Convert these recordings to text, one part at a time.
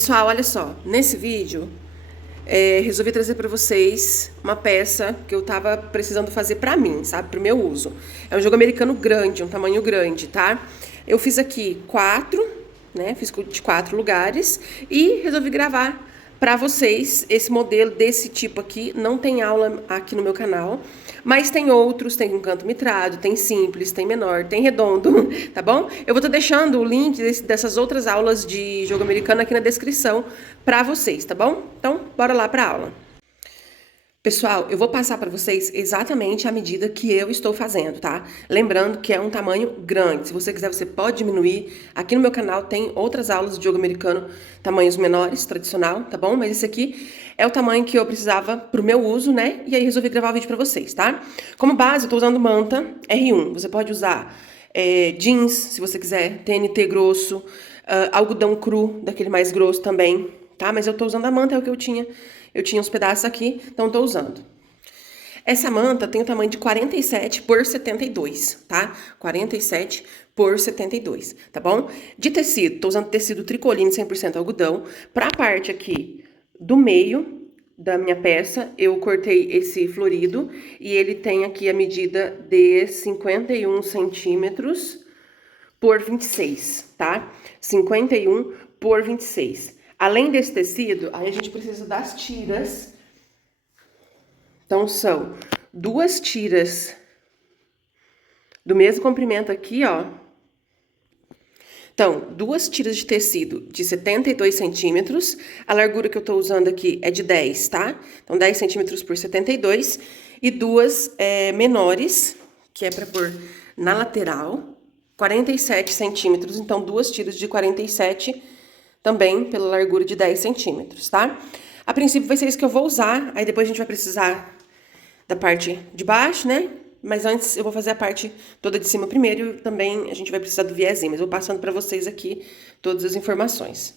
Pessoal, olha só, nesse vídeo resolvi trazer pra vocês uma peça que eu tava precisando fazer pra mim, sabe, pro meu uso. É um jogo americano grande, um tamanho grande, tá? Eu fiz aqui 4, né, fiz de 4 lugares e resolvi gravar pra vocês esse modelo desse tipo aqui. Não tem aula aqui no meu canal, mas tem outros, tem um canto mitrado, tem simples, tem menor, tem redondo, tá bom? Eu vou estar deixando o link dessas outras aulas de jogo americano aqui na descrição pra vocês, tá bom? Então, bora lá pra aula. Pessoal, eu vou passar para vocês exatamente a medida que eu estou fazendo, tá? Lembrando que é um tamanho grande. Se você quiser, você pode diminuir. Aqui no meu canal tem outras aulas de jogo americano, tamanhos menores, tradicional, tá bom? Mas esse aqui é o tamanho que eu precisava pro meu uso, né? E aí resolvi gravar o vídeo para vocês, tá? Como base, eu tô usando manta R1. Você pode usar jeans, se você quiser, TNT grosso, algodão cru, daquele mais grosso também, tá? Mas eu tô usando a manta, é o que eu tinha. Eu tinha uns pedaços aqui, então tô usando. Essa manta tem o tamanho de 47 por 72, tá? 47 por 72, tá bom? De tecido, tô usando tecido tricoline 100% algodão. Pra parte aqui do meio da minha peça, eu cortei esse florido e ele tem aqui a medida de 51 centímetros por 26, tá? 51 por 26. Além desse tecido, aí a gente precisa das tiras. Então, são 2 tiras do mesmo comprimento aqui, ó. Então, 2 tiras de tecido de 72 centímetros. A largura que eu tô usando aqui é de 10, tá? Então, 10 centímetros por 72. E 2 menores, que é pra pôr na lateral, 47 centímetros. Então, 2 tiras de 47 também pela largura de 10 centímetros, tá? A princípio vai ser isso que eu vou usar. Aí depois a gente vai precisar da parte de baixo, né? Mas antes eu vou fazer a parte toda de cima primeiro e também a gente vai precisar do viezinho, mas eu vou passando para vocês aqui todas as informações.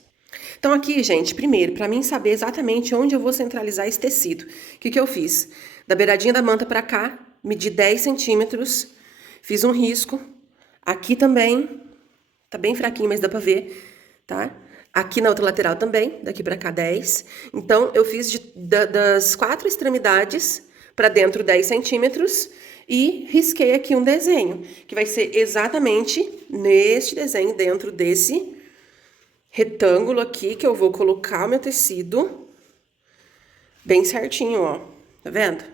Então aqui, gente, primeiro, para mim saber exatamente onde eu vou centralizar esse tecido, o que eu fiz? Da beiradinha da manta para cá, medi 10 centímetros, fiz um risco, aqui também, tá bem fraquinho, mas dá pra ver, tá? Aqui na outra lateral também, daqui pra cá 10. Então, eu fiz das 4 extremidades pra dentro 10 centímetros e risquei aqui um desenho, que vai ser exatamente neste desenho, dentro desse retângulo aqui, que eu vou colocar o meu tecido bem certinho, ó. Tá vendo?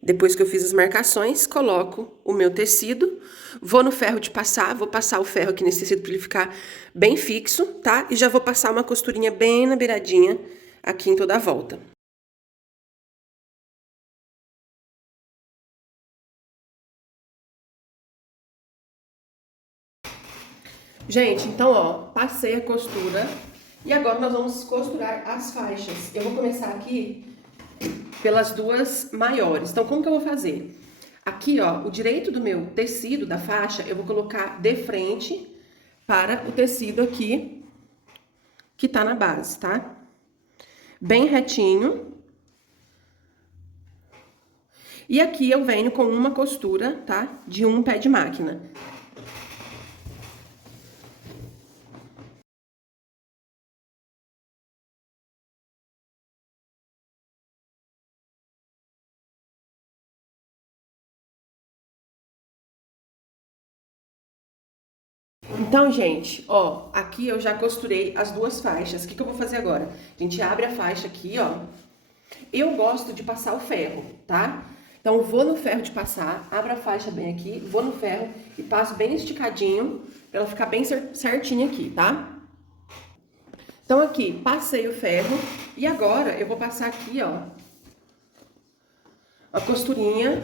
Depois que eu fiz as marcações, coloco o meu tecido, vou no ferro de passar, vou passar o ferro aqui nesse tecido para ele ficar bem fixo, tá? E já vou passar uma costurinha bem na beiradinha, aqui em toda a volta. Gente, então, ó, passei a costura e agora nós vamos costurar as faixas. Eu vou começar aqui pelas 2 maiores. Então, como que eu vou fazer? Aqui, ó, o direito do meu tecido da faixa, eu vou colocar de frente para o tecido aqui que tá na base, tá? Bem retinho. E aqui eu venho com uma costura, tá? De um pé de máquina. Então, gente, ó, aqui eu já costurei as 2 faixas. O que eu vou fazer agora? A gente abre a faixa aqui, ó. Eu gosto de passar o ferro, tá? Então, eu vou no ferro de passar, abro a faixa bem aqui, vou no ferro e passo bem esticadinho, pra ela ficar bem certinha aqui, tá? Então, aqui, passei o ferro e agora eu vou passar aqui, ó, a costurinha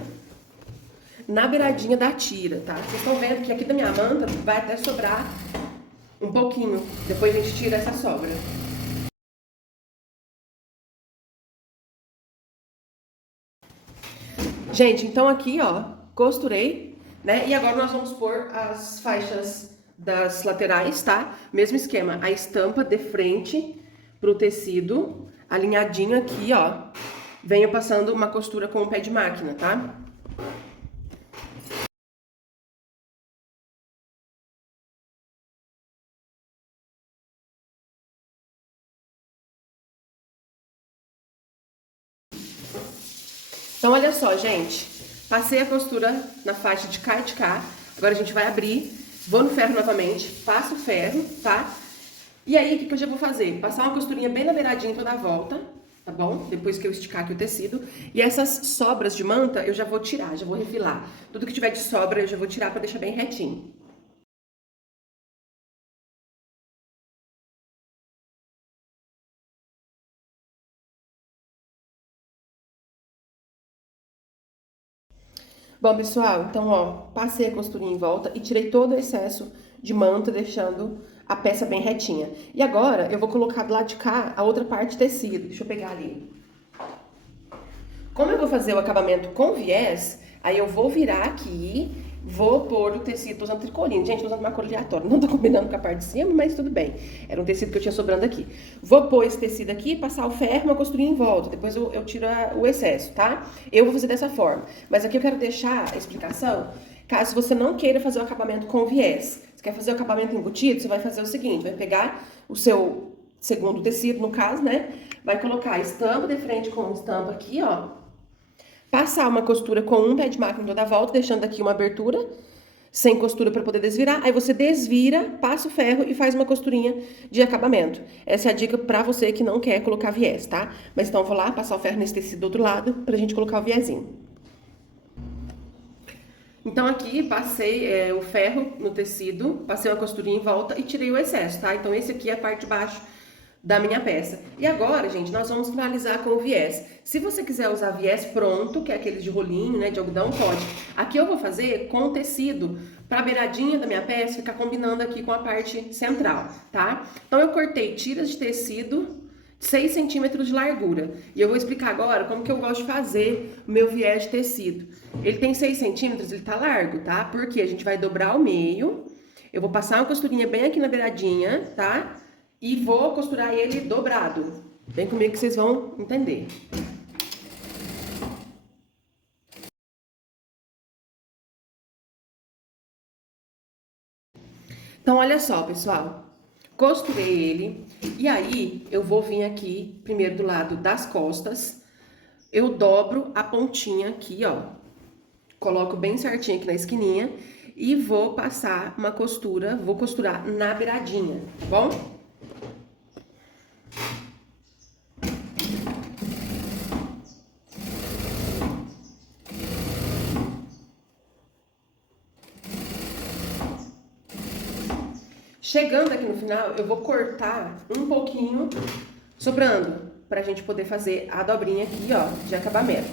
na beiradinha da tira, tá? Vocês estão vendo que aqui da minha manta vai até sobrar um pouquinho. Depois a gente tira essa sobra. Gente, então aqui, ó, costurei, né? E agora nós vamos pôr as faixas das laterais, tá? Mesmo esquema, a estampa de frente pro tecido, alinhadinho aqui, ó. Venho passando uma costura com o pé de máquina, tá? Então, olha só, gente. Passei a costura na faixa de cá e de cá. Agora a gente vai abrir. Vou no ferro novamente. Passo o ferro, tá? E aí, o que eu já vou fazer? Passar uma costurinha bem na beiradinha toda a volta, tá bom? Depois que eu esticar aqui o tecido. E essas sobras de manta eu já vou tirar, já vou refilar. Tudo que tiver de sobra eu já vou tirar pra deixar bem retinho. Bom, pessoal, então, ó, passei a costurinha em volta e tirei todo o excesso de manta, deixando a peça bem retinha. E agora, eu vou colocar do lado de cá a outra parte de tecido. Deixa eu pegar ali. Como eu vou fazer o acabamento com viés, aí eu vou virar aqui, vou pôr o tecido, tô usando tricoline. Gente, tô usando uma cor aleatória, não tá combinando com a parte de cima, mas tudo bem. Era um tecido que eu tinha sobrando aqui. Vou pôr esse tecido aqui, passar o ferro, uma costurinha em volta, depois eu tiro o excesso, tá? Eu vou fazer dessa forma. Mas aqui eu quero deixar a explicação, caso você não queira fazer o acabamento com viés. Você quer fazer o acabamento embutido, você vai fazer o seguinte, vai pegar o seu segundo tecido, no caso, né? Vai colocar estampa de frente com estampa aqui, ó. Passar uma costura com um pé de máquina toda a volta, deixando aqui uma abertura, sem costura para poder desvirar. Aí você desvira, passa o ferro e faz uma costurinha de acabamento. Essa é a dica para você que não quer colocar viés, tá? Mas então eu vou lá passar o ferro nesse tecido do outro lado pra gente colocar o viésinho. Então aqui passei o ferro no tecido, passei uma costurinha em volta e tirei o excesso, tá? Então esse aqui é a parte de baixo da minha peça. E agora, gente, nós vamos finalizar com o viés. Se você quiser usar viés pronto, que é aqueles de rolinho, né, de algodão, pode. Aqui eu vou fazer com o tecido, pra beiradinha da minha peça ficar combinando aqui com a parte central, tá? Então eu cortei tiras de tecido, 6 centímetros de largura. E eu vou explicar agora como que eu gosto de fazer o meu viés de tecido. Ele tem 6 centímetros, ele tá largo, tá? Porque a gente vai dobrar ao meio, eu vou passar uma costurinha bem aqui na beiradinha, tá? E vou costurar ele dobrado. Vem comigo que vocês vão entender. Então, olha só, pessoal. Costurei ele. E aí, eu vou vir aqui, primeiro do lado das costas. Eu dobro a pontinha aqui, ó. Coloco bem certinho aqui na esquininha. E vou passar uma costura, vou costurar na beiradinha, tá bom? Chegando aqui no final, eu vou cortar um pouquinho sobrando, pra gente poder fazer a dobrinha aqui, ó, de acabamento.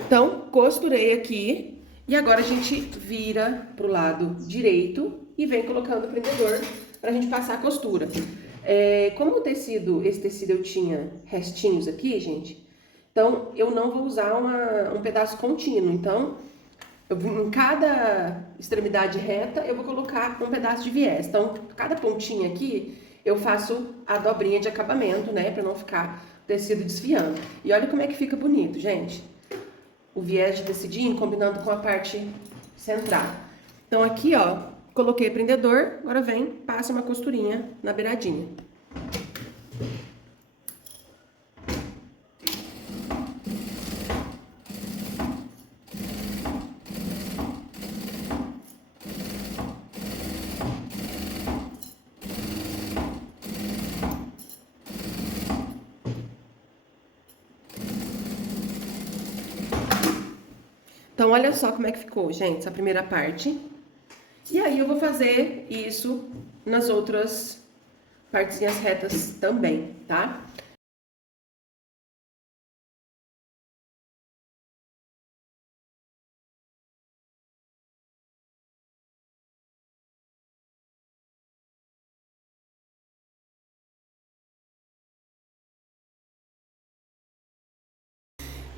Então, costurei aqui e agora a gente vira pro lado direito e vem colocando o prendedor pra gente passar a costura. Como o tecido, esse tecido eu tinha restinhos aqui, gente, então eu não vou usar um pedaço contínuo, então em cada extremidade reta, eu vou colocar um pedaço de viés. Então, cada pontinha aqui, eu faço a dobrinha de acabamento, né? Pra não ficar o tecido desfiando. E olha como é que fica bonito, gente. O viés de tecidinho combinando com a parte central. Então, aqui, ó, coloquei prendedor. Agora vem, passa uma costurinha na beiradinha. Então, olha só como é que ficou, gente, essa primeira parte. E aí, eu vou fazer isso nas outras partezinhas retas também, tá?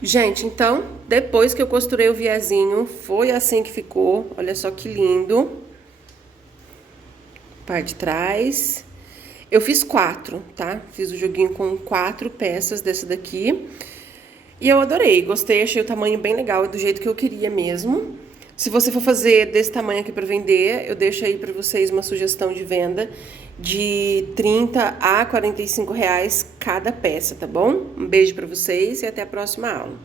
Gente, então, depois que eu costurei o viezinho, foi assim que ficou. Olha só que lindo. Parte de trás. Eu fiz 4, tá? Fiz o joguinho com 4 peças dessa daqui. E eu adorei, gostei, achei o tamanho bem legal, do jeito que eu queria mesmo. Se você for fazer desse tamanho aqui pra vender, eu deixo aí pra vocês uma sugestão de venda de 30 a 45 reais cada peça, tá bom? Um beijo pra vocês e até a próxima aula.